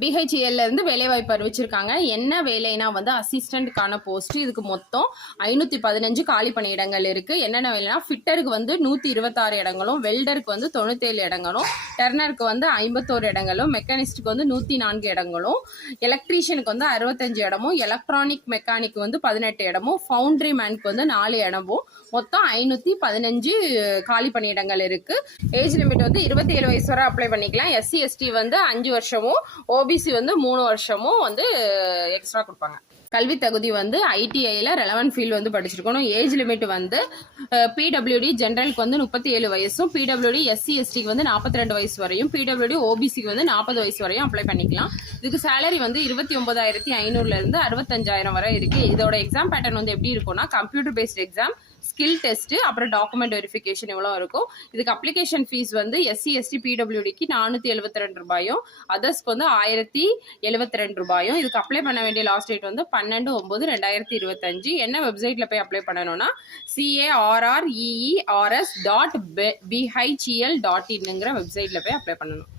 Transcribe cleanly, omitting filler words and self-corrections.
பிஹெச்இஎல்ல இருந்து வேலைவாய்ப்பு அறிவிச்சிருக்காங்க. என்ன வேலைனா வந்து அசிஸ்டண்ட்டுக்கான போஸ்ட். இதுக்கு மொத்தம் 515 காலி பணியிடங்கள் இருக்கு. என்னென்ன வேலைனா ஃபிட்டருக்கு வந்து 126 இடங்களும், வெல்டருக்கு வந்து 97 இடங்களும், டர்னருக்கு வந்து 51 இடங்களும், மெக்கானிஸ்டுக்கு வந்து 104 இடங்களும், எலக்ட்ரீஷியனுக்கு வந்து 65 இடமும், எலக்ட்ரானிக் மெக்கானிக் வந்து 18 இடமும், ஃபவுண்டரி மேனுக்கு வந்து 4 இடமும், மொத்தம் 515 காலி பணியிடங்கள் இருக்கு. ஏஜ் லிமிட் வந்து 27 வயசு வரை அப்ளை பண்ணிக்கலாம். எஸ்சி எஸ்டி வந்து 5 வருஷமும், ஓபிசி வந்து 3 வருஷமும் வந்து எக்ஸ்ட்ரா கொடுப்பாங்க. கல்வி தகுதி வந்து ஐடிஐல ரெலவென்ட் ஃபீல்டு வந்து படிச்சிருக்கணும். ஏஜ் லிமிட் வந்து பிடபிள்யூடி ஜென்ரலுக்கு வந்து 37 வயசும், பிடபிள்யூடி எஸ்சி எஸ்டிக்கு வந்து 42 வயசு வரையும், பிடபிள்யூடி ஓபிசிக்கு வந்து 40 வயசு வரையும் அப்ளை பண்ணிக்கலாம். இதுக்கு சேலரி வந்து 29,500 இருந்து 65,000 வரை இருக்கு. இதோட எக்ஸாம் பேட்டர்ன் வந்து எப்படி இருக்கும்னா computer based exam, skill test, அப்புறம் டாக்குமெண்ட் வெரிஃபிகேஷன் இவ்வளோ இருக்கும். இதுக்கு அப்ளிகேஷன் ஃபீஸ் வந்து எஸ்சி எஸ்டி பிடபிள்யூடிக்கு 472 ரூபாயும், அதர்ஸ்க்கு வந்து 1072 ரூபாயும். இதுக்கு அப்ளை பண்ண வேண்டிய லாஸ்ட் டேட் வந்து 12/9/2025. என்ன வெப்சைட்ல போய் அப்ளை பண்ணணும்னா carreers.bhel.in வெப்சைட்ல போய் அப்ளை பண்ணணும்.